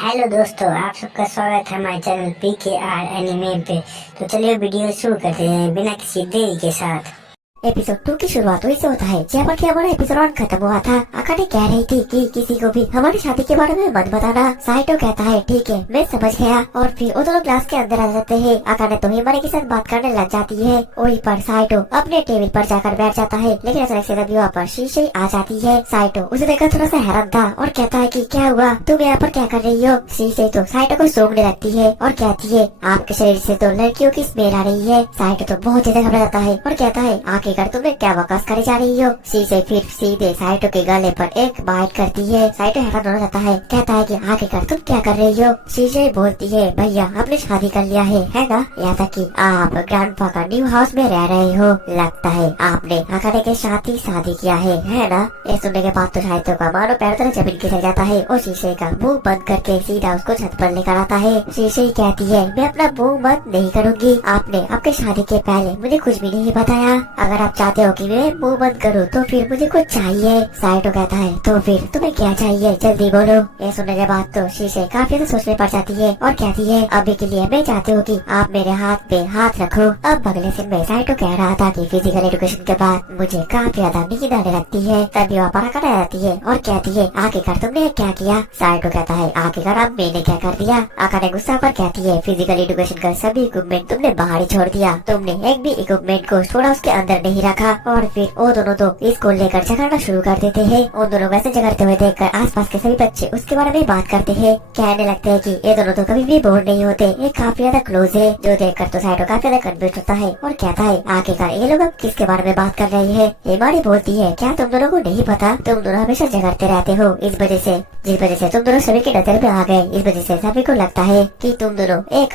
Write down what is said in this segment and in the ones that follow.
Hello दोस्तों, आप सबका स्वागत है हमारे चैनल PKR एनिमे पे। तो चलिए वीडियो शुरू करते हैं बिना किसी देरी के साथ। एपिसोड 2 की शुरुआत वही से होता है जहाँ पर हमारा एपिसोड 1 खत्म हुआ था। आकाने कह रही थी कि किसी को भी हमारी शादी के बारे में मत बताना। साइटो कहता है ठीक है मैं समझ गया, और फिर वो दोनों क्लास के अंदर आ जाते हैं। आकाने तो हिमारी के साथ बात करने लग जाती है। वहीं पर साइटो अपने टेबल पर जाकर बैठ जाता है, लेकिन अचानक से तभी वहाँ पर शीशे आ जाती है। साइटो उसे देखकर थोड़ा सा हैरान था और कहता है कि क्या हुआ, तुम यहाँ पर क्या कर रही हो। शीशे तो साइटो को सूंघने लगती है और कहती है आपके शरीर से तो लड़कियों की स्मेल आ रही है। साइटो तो बहुत ज्यादा घबरा जाता है और कहता है आखिरकार तुम्हें क्या बकवास करे जा रही हो। शीशे फिर सीधे साइटो के गले पर एक बाइट करती है। साइटो हैरान हो जाता है, कहता है कि आखिरकार तुम क्या कर रही हो। शीशे बोलती है भैया आपने शादी कर लिया है ना, यहाँ तक कि आप ग्रैंडपा का न्यू हाउस में रह रहे हो। लगता है आपने आकाने के साथ ही शादी किया है ना। ये सुनने के बाद तो साइटो का मानो पैर तरह जमीन खिसक जाता है और शीशे का मुंह बंद करके सीधा उसको छत पर लेकर आता है। शीशे कहती है मैं अपना मुंह बंद नहीं करूँगी, आपने आपके शादी के पहले मुझे कुछ भी नहीं बताया। अगर आप चाहते हो कि मैं मुंह बंद करूँ तो फिर मुझे कुछ चाहिए। साइटो कहता है तो फिर तुम्हें क्या चाहिए जल्दी बोलो। ये सुनने के बाद तो शीशे काफी ज्यादा सोचने पड़ जाती है और कहती है अभी के लिए मैं चाहती हूँ कि आप मेरे हाथ पे हाथ रखो। अब अगले दिन में साइटो कह रहा था कि फिजिकल एजुकेशन के बाद मुझे काफी ज्यादा नींद आने लगती है। तभी वहाँ पर आकाने आती है और कहती है आखिरकार तुमने क्या किया। साइटो कहता है आखिरकार अब मैंने क्या कर दिया। आकाने गुस्सा कर कहती है फिजिकल एजुकेशन का सभी इक्विपमेंट तुमने बाहर ही छोड़ दिया, तुमने एक भी इक्विपमेंट को थोड़ा उसके अंदर नहीं रखा। और फिर वो दोनों तो इसको लेकर झगड़ना शुरू कर देते हैं। उन दोनों वैसे झगड़ते हुए देखकर आसपास के सभी बच्चे उसके बारे में बात करते हैं। कहने लगते हैं कि ये दोनों तो कभी भी बोर नहीं होते, ये काफी ज्यादा क्लोज है। जो देखकर तो साइटो काफी ज्यादा कन्फ्यूज होता है और कहता है आखिरकार ये लोग अब किसके बारे में बात कर रहे हैं। हिमारी बोलती है क्या तुम दोनों को नहीं पता, तुम दोनों हमेशा झगड़ते रहते हो, इस वजह से जिस वजह से तुम दोनों सभी की नजर में आ गए, इस वजह से सभी को लगता है कि तुम दोनों एक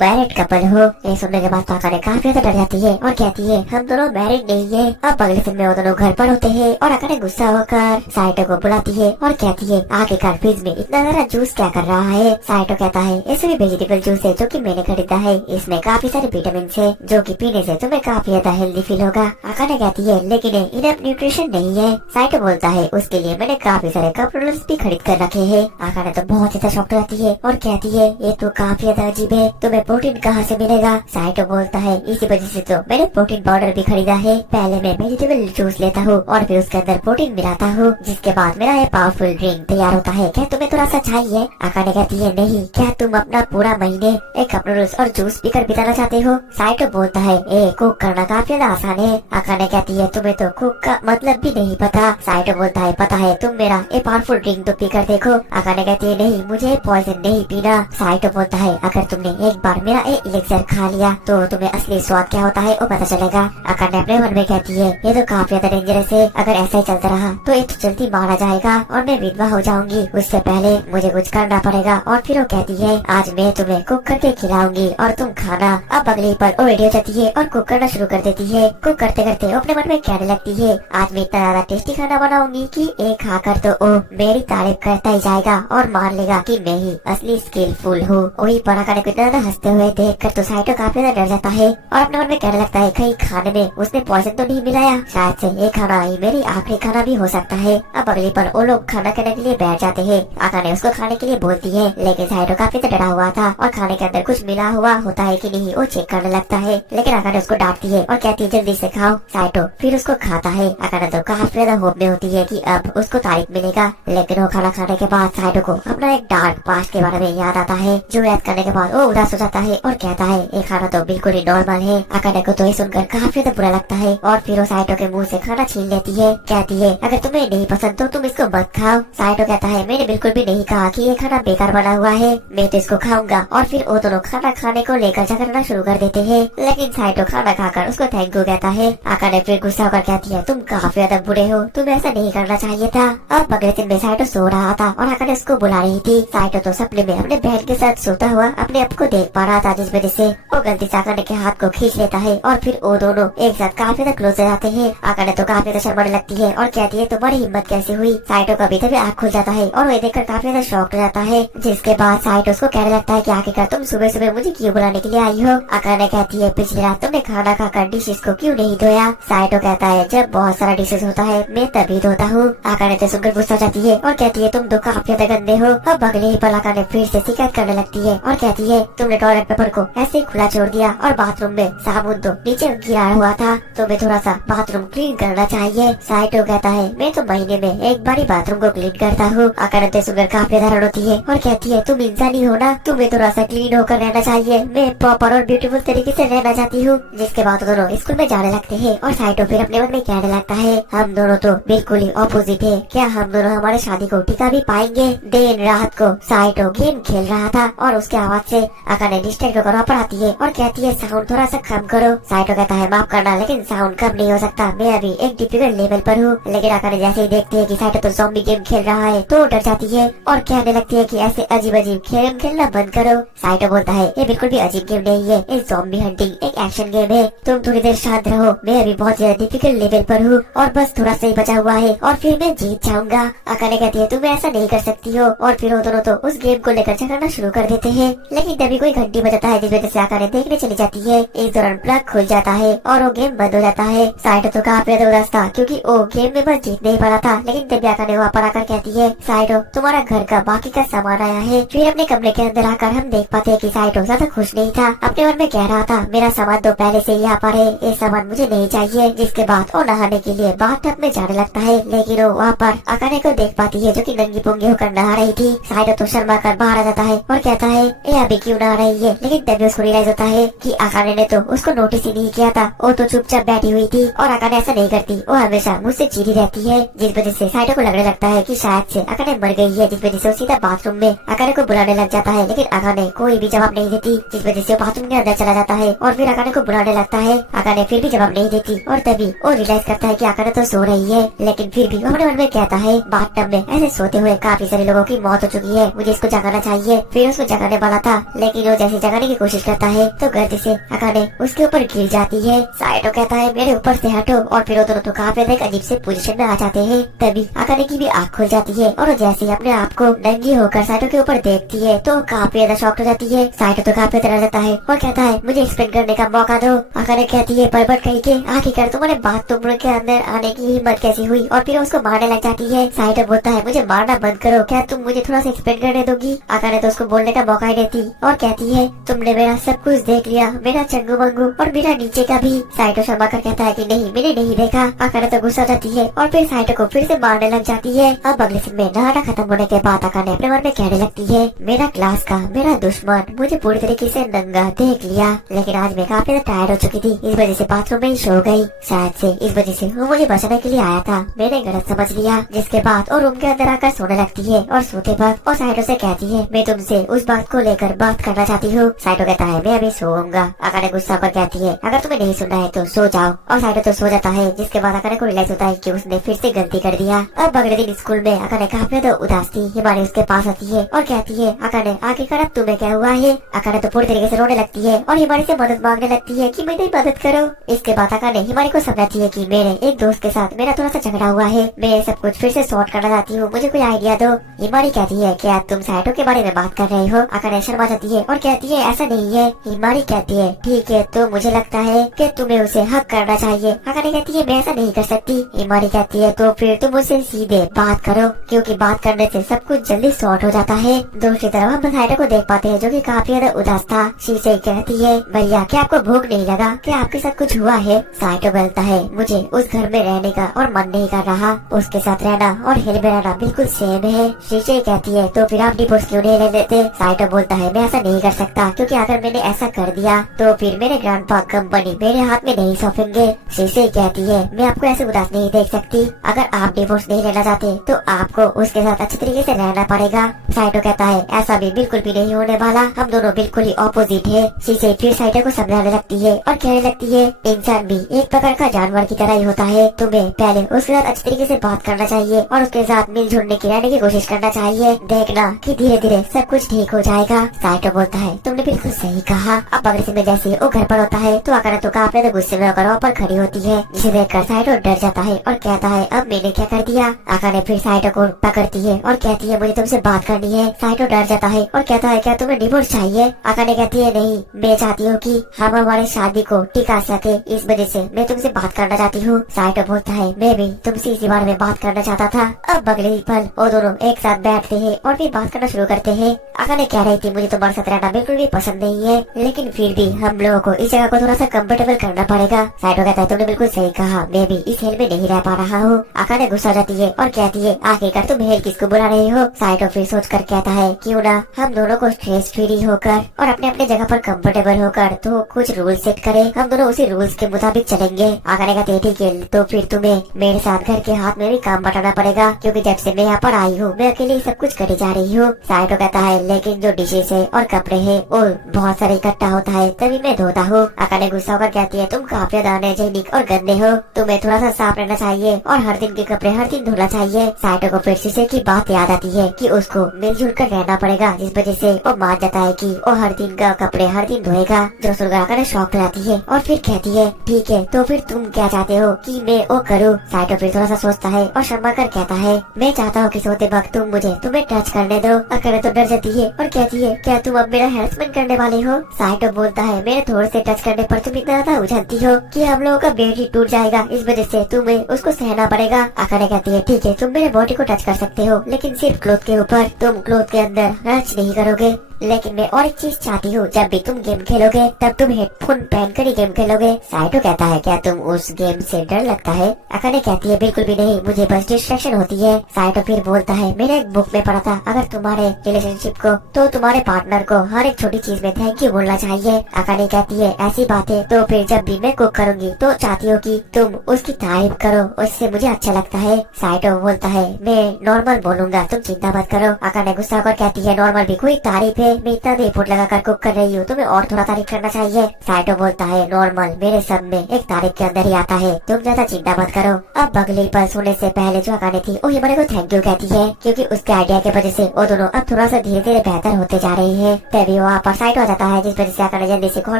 मैरिड कपल हो। ये सुनने के बाद पापा ने काफी ज्यादा डर जाती है और कहती है हम दोनों मैरिड नहीं है। अब अगले दिन में वो दोनों घर पर होते हैं और आकाने गुस्सा होकर साइटो को बुलाती है और कहती है आखिरकार फ्रिज में इतना सारा जूस क्या कर रहा है। साइटो कहता है ये सभी वेजिटेबल जूस है जो कि मैंने खरीदा है, इसमें काफी सारे विटामिन है जो कि पीने से तुम्हें काफी ज्यादा हेल्दी फील होगा। आकाने कहती है लेकिन इनफ न्यूट्रिशन नहीं है। साइटो बोलता है उसके लिए मैंने काफी सारे कप नूडल्स भी खरीद कर रखे हैं। आकाने तो बहुत ज्यादा शॉक्ड हो जाती है और कहती है ये तो काफी ज्यादा अजीब है, तुम्हें प्रोटीन कहाँ से मिलेगा। साइटो बोलता है इसी वजह से तो मैंने प्रोटीन पाउडर भी खरीदा है, पहले मैं वेजिटेबल जूस लेता हूँ और फिर उसके अंदर प्रोटीन मिलाता हूँ, जिसके बाद मेरा ये पावरफुल ड्रिंक तैयार होता है। क्या तुम्हें थोड़ा सा चाहिए। आकाने कहती है नहीं, क्या तुम अपना पूरा महीने एक कप नूडल्स और जूस पीकर बिताना चाहते हो। साइटो बोलता है कुक करना काफी ज्यादा आसान है। आकाने कहती है तुम्हें तो कुक का मतलब भी नहीं पता। साइटो बोलता है पता है, तुम मेरा ये पावरफुल ड्रिंक तो पीकर देखो। आकाने कहती है नहीं, मुझे पॉइजन नहीं पीना। साइटो बोलता है अगर तुमने एक बार मेरा एलिक्सर खा लिया तो तुम्हें असली स्वाद क्या होता है वो पता चलेगा। आकाने अपने मन में कहती है ये तो काफी ज्यादा डेंजरस है, अगर ऐसा ही चलता रहा तो ये तो जल्दी मारा जाएगा और मैं विधवा हो जाऊंगी, उससे पहले मुझे कुछ करना पड़ेगा। और फिर वो कहती है आज मैं तुम्हें कुक करके खिलाऊंगी और तुम खाना। अब अगले पल वो रेडी हो जाती है और कुक करना शुरू कर देती है। कुक करते करते अपने मन में कहने लगती है आज मैं इतना ज्यादा टेस्टी खाना बनाऊंगी कि एक खाकर तो वो मेरी तारीफ करता ही जाएगा और मान लेगा कि मैं ही असली स्किलफुल हूँ। वही पर आकाने को इतना ज्यादा हंसते हुए देख कर तो साइटो काफी ज्यादा डर जाता है और अपने मन में कहने लगता है कहीं खाने में उसने पॉइजन तो नहीं मिलाया, शायद से ये खाना ही मेरी आखिरी खाना भी हो सकता है। अब अगली पर वो लोग खाना खाने के लिए बैठ जाते हैं। आकाने उसको खाने के लिए बोलती है, लेकिन साइटो काफी डरा हुआ था और खाने के अंदर कुछ मिला हुआ होता है कि नहीं वो चेक करने लगता है। लेकिन आकाने उसको डांटती है और कहती है जल्दी से खाओ। साइटो फिर उसको खाता है। आकाने तो काफी ज्यादा होप में होती है कि अब उसको तारीफ मिलेगा, लेकिन वो खाना खाने के बाद साइटो को अपना एक डार्क पास्ट के बारे में याद आता है, जो याद करने के बाद वो उदास हो जाता है और कहता है ये खाना तो बिल्कुल ही नॉर्मल है। आकाने को तो ये सुनकर काफी ज्यादा बुरा लगता है और फिर वो साइटो के मुंह से खाना छीन लेती है। कहती है अगर तुम्हें नहीं पसंद तो तुम इसको मत खाओ। साइटो कहता है मैंने बिल्कुल भी नहीं कहा कि ये खाना बेकार बना हुआ है, मैं तो इसको खाऊंगा। और फिर वो दोनों खाना खाने को लेकर झगड़ना शुरू कर देते हैं, लेकिन साइटो खाना खाकर उसको थैंक यू कहता है। आकाने फिर गुस्सा होकर कहती है तुम काफी ज्यादा बुरे हो, तुम ऐसा नहीं करना चाहिए था। अब अगले दिन में साइटो सो रहा था और आकाने उसको बुला रही थी। साइटो तो सपने में अपने बहन के साथ सोता हुआ अपने आप को देख पा रहा था, जिस वजह से वो गलती से आकाने के हाथ को खींच लेता है और फिर वो दोनों एक साथ काफी ज्यादा क्लोज हो जाते हैं। आकाने तो काफी ज्यादा शर्माने लगती है और कहती है तुम्हारी हिम्मत कैसे हुई। साइटो का भी तभी आँख खुल जाता है और वो देखकर काफी ज्यादा शॉक्ड हो जाता है, जिसके बाद साइटो उसको कहने लगता है कि आखिरकार तुम सुबह सुबह मुझे क्यों बुलाने के लिए आई हो। आकाने कहती है पिछली रात तुमने खाना खाकर डिशेस को क्यों नहीं धोया। साइटो कहता है जब बहुत सारा डिशेस होता है मैं तभी धोता हूँ। आकाने तो सुनकर गुस्सा हो जाती है और कहती है तुम तो काफी ज्यादा गंदे हो। अब अगले ही पल अकाने फिर से शिकायत करने लगती है और कहती है तुमने टॉयलेट पेपर को ऐसे ही खुला छोड़ दिया और बाथरूम में साबुन तो नीचे गिरा हुआ था, तुम्हें थोड़ा सा बाथरूम क्लीन करना चाहिए। साइटो कहता है मैं तो महीने में एक बार ही बाथरूम को क्लीन करता हूँ। अकाने तो सुनकर काफी हैरान होती है और कहती है तुम इंसान ही हो ना, तुम्हें थोड़ा सा क्लीन होकर रहना चाहिए। मैं प्रॉपर और ब्यूटीफुल तरीके से रहना चाहती हूँ। जिसके बाद दोनों स्कूल में जाने लगते हैं और साइटो फिर अपने मन में कहने लगता है हम दोनों तो बिल्कुल ही ऑपोजिट है, क्या हम दोनों हमारे शादी को टिका भी पाएंगे। दिन रात को साइटो गेम खेल रहा था और उसके आवाज से अकाने डिस्ट्रैक्ट होकर वापस आती है और कहती है साउंड थोड़ा सा कम करो। साइटो कहता है माफ करना लेकिन साउंड कम नहीं हो सकता, मैं अभी एक डिफिकल्ट लेवल पर हूँ। लेकिन अकाने जैसे ही देखते है कि साइटो तो ज़ॉम्बी गेम खेल रहा है तो डर जाती है और कहने लगती है कि ऐसे अजीब अजीब गेम खेलना बंद करो। साइटो बोलता है ये बिल्कुल भी अजीब गेम नहीं है, ये ज़ॉम्बी हंटिंग एक एक्शन गेम है, तुम थोड़ी देर शांत रहो, मैं अभी बहुत ज्यादा डिफिकल्ट लेवल पर हूँ और बस थोड़ा सा ही बचा हुआ है और फिर मैं जीत जाऊंगा। अकाने कहती है तुम ऐसा नहीं कर सकती हो और फिर वो दोनों तो उस गेम को लेकर झगड़ना शुरू कर देते हैं। लेकिन तभी कोई घंटी बजाता है जिस वजह से अकाने देखने चली जाती है। इस दौरान प्लग खुल जाता है और वो गेम बंद हो जाता है। साइटो तो काफी ज्यादा उदास था क्योंकि वो गेम में बस जीत नहीं पा रहा था। लेकिन तभी अकाने वहाँ पर आकर कहती है साइटो तुम्हारा घर का बाकी का सामान आया है। फिर अपने कमरे के अंदर आकर हम देख पाते हैं कि साइटो ज्यादा खुश नहीं था, अपने मन में कह रहा था मेरा सामान तो पहले से ही यहाँ पर है, ये सामान मुझे नहीं चाहिए। जिसके बाद वो नहाने के लिए बाथटब में जाने लगता है लेकिन वो वहाँ पर अकाने को देख पाती है जो कि नंगी पुंगी होकर नहा रही थी। साइटो तो शर्मा कर बाहर आ जाता है और कहता है ये अभी क्यों नहा रही है। लेकिन तभी उसको रियलाइज होता है कि अकाने ने तो उसको नोटिस ही नहीं किया था, वो तो चुपचाप बैठी हुई थी और अकाने ऐसा नहीं करती, वो हमेशा मुझसे चिढ़ी रहती है। जिस वजह से साइटो को लगने लगता है कि शायद से अकाने मर गई है, जिस वजह से वो सीधा बाथरूम में अकाने को बुलाने लग जाता है। लेकिन अकाने कोई भी जवाब नहीं देती, जिस वजह से वो बाथरूम के अंदर चला जाता है और फिर अकाने को बुलाने लगता है। अकाने फिर भी जवाब नहीं देती और तभी वो रियलाइज करता है कि अकाने तो सो रही है। लेकिन फिर भी वो अपने मन में कहता है बाथटब में ऐसे सोते हुए काफी सारे लोगों की मौत हो चुकी है, मुझे इसको जगाना चाहिए। फिर उसको जगाने वाला था लेकिन वो जैसे जगाने की कोशिश करता है तो गलती से अकाने उसके ऊपर गिर जाती है। साइटो कहता है मेरे ऊपर से हटो और फिर वो दोनों तो काफी एक अजीब से पोजीशन में आ जाते हैं। तभी अकाने की भी आँख खुल जाती है और वो जैसे ही अपने आप को नंगी होकर साइटो के ऊपर देखती है तो काफी ज्यादा शॉक्ड हो जाती है। साइटो तो काफी तरह जाता है और कहता है मुझे एक्सप्लेन करने का मौका दो। अकाने कहती है बर्बर कहीं के आखिरकार तुम्हारे बाथरूम के अंदर आने की हिम्मत कैसी हुई और फिर उसको मारने लग जाती है। साइटो बोलता है मुझे मारना बंद करो, क्या तुम मुझे थोड़ा सा एक्सप्लेन करने दोगी। अकाने तो उसको बोलने का मौका ही देती और कहती है तुमने मेरा सब कुछ देख लिया, मेरा चंगू मंगू और मेरा नीचे का भी। साइटो शर्मा कर कहता है कि नहीं मैंने नहीं देखा। अकाने तो गुस्सा जाती है और फिर साइटो को फिर से मारने लग जाती है। अब अगले सीन में नहाना खत्म होने के बाद अकाने अपने मन में कहने लगती है मेरा क्लास का मेरा दुश्मन मुझे पूरी तरीके से नंगा देख लिया, लेकिन आज मैं काफी टायर्ड हो चुकी थी, इस वजह से बाथरूम में ही सो गई। शायद से इस वजह से वो मुझे बचाने के लिए आया था, मैंने गलत समझ लिया। जिसके बाद वो रूम के अंदर आकर सोने लगती है और सोते वक्त और साइटो से कहती है मैं तुमसे उस बात को लेकर बात करना चाहती हूँ। साइटो कहता है मैं अभी सोऊंगा। अकाने गुस्सा होकर कहती है अगर तुम्हें नहीं सुनना है तो सो जाओ और साइटो तो सो जाता है। जिसके बाद अकाने को रियलाइज होता है कि उसने फिर से गलती कर दिया। अब अगले दिन स्कूल में अकाने काफी ज्यादा उदास थी। हिमानी उसके पास आती है और कहती है अकाने आखिरकार अब तुम्हें क्या हुआ है। अकाने तो पूरी तरीके से रोने लगती है और हिमानी से मदद मांगने लगती है कि मेरी मदद करो। इसके बाद अकाने हिमानी को समझाती है कि मेरे एक दोस्त के साथ मेरा थोड़ा सा झगड़ा हुआ है, मैं सब कुछ फिर से सॉर्ट करना चाहती हूँ, मुझे कोई आइडिया दो। हिमानी कहती है क्या तुम साइटो के बारे में बात कर रहे हो। अकाने शर्मा जाती है और कहती है ऐसा नहीं है। हिमानी कहती है ठीक है तो मुझे लगता है कि तुम्हें उसे हक करना चाहिए। अकाने कहती है मैं ऐसा नहीं कर सकती। हिमानी कहती है तो फिर तुम उसे सीधे बात करो क्योंकि बात करने से सब कुछ जल्दी सॉर्ट हो जाता है। दूसरी तरफ हम साइटो को देख पाते हैं जो कि काफी ज्यादा उदास था। शीशे कहती है भैया क्या आपको भूख नहीं लगा, क्या आपके साथ कुछ हुआ है। साइटो बोलता है मुझे उस घर में रहने का और मन नहीं कर रहा, उसके साथ रहना और हिल में रहना बिल्कुल सेम है। शीशे कहती है तो फिर आप डिवोर्स क्यों नहीं ले लेते। साइटो बोलता है मैं ऐसा नहीं कर सकता क्योंकि अगर मैंने ऐसा कर दिया तो फिर मेरे ग्रैंडपा कंपनी मेरे हाथ में नहीं सौंपेंगे। शीशे कहती है मैं आपको ऐसे उदास नहीं देख सकती, अगर आप डिवोर्स नहीं लेना चाहते तो आपको उसके साथ अच्छी तरीके से रहना पड़ेगा। साइटो कहता है ऐसा भी बिल्कुल भी नहीं होने वाला, हम दोनों बिल्कुल ही ऑपोजिट है। शीशे फिर साइटो को समझाने लगती है और कहने लगती है इंसान भी एक प्रकार का जानवर की तरह ही होता है, तुम्हें पहले उसके साथ अच्छी तरीके से बात करना चाहिए और उसके साथ मिलजुल की रहने की कोशिश करना चाहिए, देखना कि धीरे धीरे सब कुछ ठीक हो जाएगा। साइटो बोलता है तुमने बिल्कुल सही कहा। अब अगले में जैसे वो घर पर होता है तो अकाने तो काफी गुस्से में होकर पर खड़ी होती है, जिसे देखकर साइटो डर जाता है और कहता है अब मैंने क्या कर दिया। अकाने फिर साइटो को पकड़ती है और कहती है मुझे तुमसे बात करनी है। साइटो डर जाता है और कहता है क्या तुम्हें डिवोर्स चाहिए। अकाने कहती है नहीं, मैं चाहती हूँ कि हम हमारी शादी को टिका सके, इस वजह से मैं तुमसे बात करना चाहती हूँ। साइटो बोलता है मैं भी तुमसे इसी बारे में बात करना चाहता था। अब अगले पल वो दोनों एक साथ बैठते हैं और भी बात करना शुरू करते हैं। अकाने कह रही थी मुझे तुम्हारे साथ रहना बिल्कुल भी पसंद नहीं है, लेकिन फिर भी हम लोगों को इस जगह को थोड़ा सा कंफर्टेबल करना पड़ेगा। साइटो कहता है तुमने बिल्कुल सही कहा, मैं भी इस हेल में नहीं रह पा रहा हूँ। अकाने गुस्सा जाती है और कहती है आखिरकार तुम हेल किसको बुला रही हो। साइटो फिर सोच कर कहता है क्यों ना हम दोनों को स्ट्रेस फ्री होकर और अपने अपने जगह पर कंफर्टेबल होकर तो कुछ रूल सेट करें, हम दोनों उसी रूल्स के मुताबिक चलेंगे। अकाने कहती है ठीक है, तो फिर तुम्हें मेरे साथ घर के हाथ में भी काम बटाना पड़ेगा, क्योंकि जब से मैं यहाँ पर आई हूँ मैं अकेले सब कुछ करे जा रही हूँ। साइटो कहता है लेकिन जो डिशेस है और कपड़े है वो बहुत सारे इकट्ठा होता है तभी मैं धोता हूँ। अकाने गुस्सा होकर कहती है तुम काफी ज्यादा अनहाइजीनिक और गंदे हो, तुम्हें थोड़ा सा साफ रहना चाहिए और हर दिन के कपड़े हर दिन धोना चाहिए। साइटो को फिर शीशे की बात याद आती है कि उसको मिलजुल कर रहना पड़ेगा, जिस वजह से वो मान जाता है कि वो हर दिन का कपड़े हर दिन धोएगा, जो सुनकर अकाने शौक लाती है और फिर कहती है ठीक है तो फिर तुम क्या चाहते हो कि मैं वो करूँ। साइटो फिर थोड़ा सा सोचता है और शर्मा कर कहता है मैं चाहता हूँ कि सोते वक्त तुम मुझे तुम्हें टच करने दो। अकाने तो डर जाती है और कहती है क्या तुम अब मेरा हेरासमेंट करने वाले हो। साइटो बोलता है मेरे थोड़े से टच करने पर तुम इतना ज्यादा उछलती हो कि हम लोगों का बेड ही टूट जाएगा, इस वजह से तुम्हें उसको सहना पड़ेगा। अकाने कहती है ठीक है तुम मेरे बॉडी को टच कर सकते हो, लेकिन सिर्फ क्लोथ के ऊपर, तुम क्लोथ के अंदर टच नहीं करोगे। लेकिन मैं और एक चीज चाहती हूँ, जब भी तुम गेम खेलोगे तब तुम हेडफोन पहन कर ही गेम खेलोगे। साइटो कहता है क्या तुम उस गेम से डर लगता है। अकाने कहती है बिल्कुल भी नहीं, मुझे बस डिस्ट्रैक्शन होती है। साइटो फिर बोलता है मैंने एक बुक में पढ़ा था अगर तुम्हारे रिलेशनशिप को तो तुम्हारे पार्टनर को हर एक छोटी चीज में थैंक यू बोलना चाहिए। अकाने कहती है ऐसी बातें तो फिर जब भी मैं कुक करूंगी तो चाहती हूँ कि तुम उसकी तारीफ करो, उससे मुझे अच्छा लगता है। साइटो बोलता है मैं नॉर्मल बोलूंगा, तुम चिंता मत करो। अकाने गुस्सा होकर कहती है नॉर्मल भी कोई तारीफ है, मैं इतना एफर्ट लगाकर कुक कर रही हूँ, तुम्हें और थोड़ा तारीफ करना चाहिए। साइटो बोलता है नॉर्मल मेरे सब में एक तारीफ के अंदर ही आता है, तुम ज्यादा चिंता मत करो। अब अगली पल सोने से पहले जो अकाने थी वो हिमारे को थैंक यू कहती है, क्योंकि उसके आइडिया की वजह से वो दोनों अब थोड़ा सा धीरे धीरे बेहतर होते जा रहे हैं। तभी वहाँ पर साइटो आ जाता है, जिस वजह से अकाने जल्दी से कॉल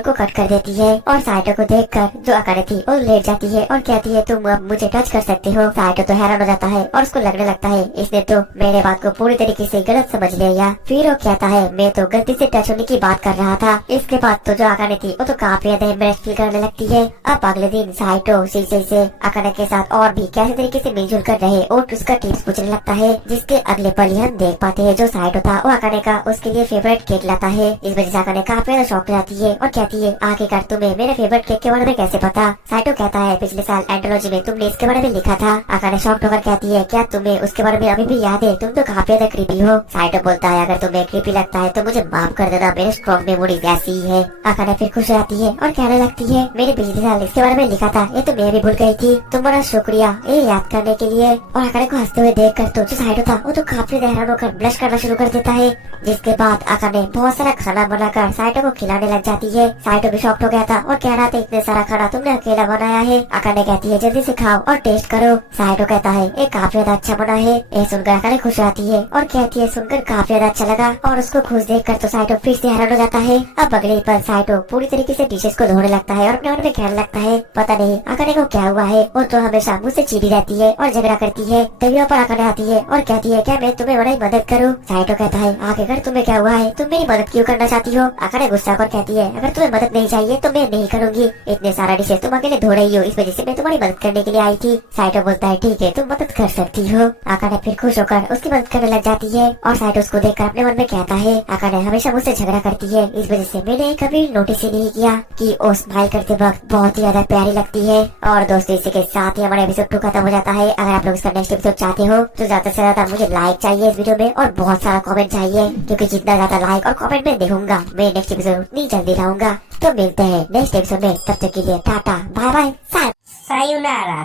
को कट कर देती है और साइटो को देखकर जो अकाने थी वो लेट जाती है और कहती है तुम अब मुझे टच कर सकते हो। साइटो तो हैरान हो जाता है और उसको लगने लगता है इसने तो मेरे बात को पूरी तरीके से गलत समझ लिया। फिर वो कहता है मैं तो गलती से टच होने की बात कर रहा था। इसके बाद तो जो अकाने थी वो तो काफी ज्यादा एम्बैरेस्ड फील करने लगती है। अब अगले दिन साइटो शीशे से अकाने के साथ और भी कैसे तरीके से मिलजुल कर रहे और उसका टिप्स पूछने लगता है, जिसके अगले पल ही हम देख पाते हैं जो साइटो था वो अकाने का उसके लिए फेवरेट केक लाता है। इस वजह से अकाने काफी ज्यादा शौक जाती है और कहती है आखिरकार तुम्हें मेरे फेवरेट केक के बारे में कैसे पता। साइटो कहता है पिछले साल एंथोलॉजी में तुमने इसके बारे में लिखा था। अकाने शॉक्ड होकर कहती है क्या तुम्हें उसके बारे में अभी भी याद है, तुम तो काफी ज्यादा क्रीपी हो। साइटो बोलता है अगर तुम्हें क्रीपी लगता है तो मुझे माफ कर देना, मेरे स्ट्रॉन्ग मेमोरीज ऐसी ही है। अकाने फिर खुश रहती है और कहने लगती है मैंने पिछले साल इसके बारे में लिखा था, ये तो मैं भी भूल गई थी, तुम्हारा शुक्रिया ये याद करने के लिए। और अकाने को हंसते हुए देखकर तो जो साइटो था वो तो काफी हैरान होकर ब्लश करना शुरू कर देता है। जिसके बाद अकाने बहुत सारा खाना बनाकर साइटो को खिलाने लग जाती है। साइटो भी शॉक्ड हो गया था और कह रहा था इतने सारा खाना तुमने अकेला बनाया है। अकाने कहती है जल्दी से खाओ और टेस्ट करो। साइटो कहता है ये काफी ज्यादा अच्छा बना है। ये सुनकर अकाने खुश रहती है और कहती है सुनकर काफी ज्यादा अच्छा लगा, और उसको खुश देखकर तो साइटो फिर से हैरान हो जाता है। अब अगले पल साइटो पूरी तरीके से डिशेस को धोने लगता है और अपने मन में कहने लगता है पता नहीं अकाने को क्या हुआ है, वो तो हमेशा मुझसे चिढ़ी रहती है और झगड़ा करती है। तभी पर अकाने आती है और कहती है क्या मैं तुम्हें बड़ी मदद करूँ। साइटो कहता है आखिरकार तुम्हें क्या हुआ है, तुम मेरी मदद क्यों करना चाहती हो। अकाने गुस्सा कर कहती है अगर तुम्हें मदद नहीं चाहिए तो मैं नहीं करूंगी, इतने सारा डिशेस तुम अकेले धो रही हो, इस वजह से मैं तुम्हारी मदद करने के लिए आई थी। साइटो बोलता है ठीक है तुम मदद कर सकती हो। अकाने फिर खुश होकर उसकी मदद करने लग जाती है और साइटो उसको देखकर अपने मन में कहता है अकाने हमेशा मुझसे झगड़ा करती है, इस वजह से मैंने कभी नोटिस ही नहीं किया कि वो स्माइल करते वक्त बहुत ही ज्यादा प्यारी लगती है। और दोस्तों इसी के साथ ही हमारा एपिसोड 2 खत्म हो जाता है। अगर आप लोग इसका नेक्स्ट एपिसोड चाहते हो तो ज्यादा से ज्यादा मुझे लाइक चाहिए इस वीडियो में और बहुत सारा कमेंट चाहिए, क्योंकि जितना ज्यादा लाइक और कमेंट में देखूंगा मैं नेक्स्ट एपिसोड उतनी जल्दी लाऊंगा। तो मिलते हैं नेक्स्ट एपिसोड में, तब तक के लिए टाटा बाय बाय सायोनारा।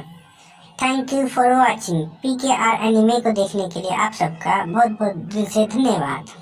Thank you for watching. PKR anime को देखने के लिए आप सबका बहुत बहुत दिल से धन्यवाद।